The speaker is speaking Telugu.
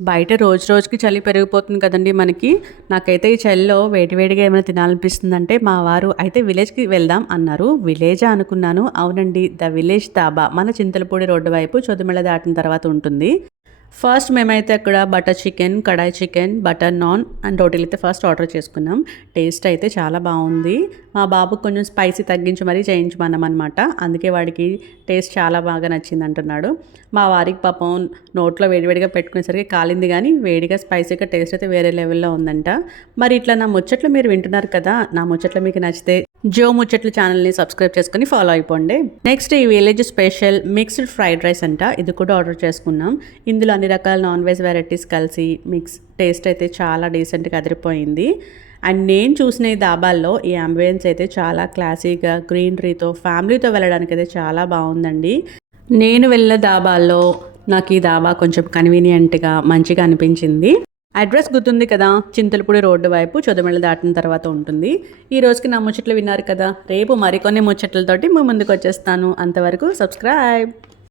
బయట రోజు రోజుకి చలి పెరిగిపోతుంది కదండీ మనకి. నాకైతే ఈ చలిలో వేడివేడిగా ఏమైనా తినాలనిపిస్తుందంటే మా వారు అయితే విలేజ్‌కి వెళ్దాం అన్నారు. విలేజా అనుకున్నాను. అవునండి. ద విలేజ్ ధాబా మన చింతలపూడి రోడ్డు వైపు చొదిమెళ దాటిన తర్వాత ఉంటుంది. ఫస్ట్ మేమైతే అక్కడ butter chicken, kadai chicken, butter naan and రోటీలైతే ఫస్ట్ ఆర్డర్ చేసుకున్నాం. టేస్ట్ అయితే చాలా బావుంది. మా బాబుకి కొంచెం స్పైసీ తగ్గించి మరీ చేయించమన్నామనమాట. అందుకే వాడికి టేస్ట్ చాలా బాగా నచ్చిందంటున్నాడు. మా వారికి పాపం నోట్లో వేడివేడిగా పెట్టుకునేసరికి కాలింది గానీ, వేడిగా స్పైసీగా టేస్ట్ అయితే వేరే లెవెల్‌లో ఉందంట. మరి ఇట్లా నా ముచ్చట్లు మీరు వింటున్నారు కదా! నా ముచ్చట్లు మీకు నచ్చితే జో ముచ్చట్లు ఛానల్‌ని సబ్స్క్రైబ్ చేసుకొని ఫాలో అయిపోండి. నెక్స్ట్ ఈ village special mixed fried rice అంట. ఇది కూడా ఆర్డర్ చేసుకున్నాం. ఇందులో అన్ని రకాల నాన్ వెజ్ వెరైటీస్ కలిసి మిక్స్ టేస్ట్ అయితే చాలా డీసెంట్‌గా అదిరిపోయింది. అండ్ నేను చూసిన ఈ ధాబాల్లో ఈ అంబియన్స్ అయితే చాలా క్లాసీగా గ్రీనరీతో ఫ్యామిలీతో వెళ్ళడానికైతే చాలా బావుందండి. నేను వెళ్ళిన ధాబాల్లో నాకు ఈ ధాబా కొంచెం కన్వీనియంట్‌గా మంచిగా అనిపించింది. అడ్రస్ గుర్తుంది కదా! చింతలపూడి రోడ్డు వైపు చొదమెళ్ళ దాటిన తర్వాత ఉంటుంది. ఈ రోజుకి నా ముచ్చట్లు విన్నారు కదా! రేపు మరికొన్ని ముచ్చట్లతోటి మీ ముందుకొచ్చేస్తాను. అంతవరకు సబ్స్క్రైబ్.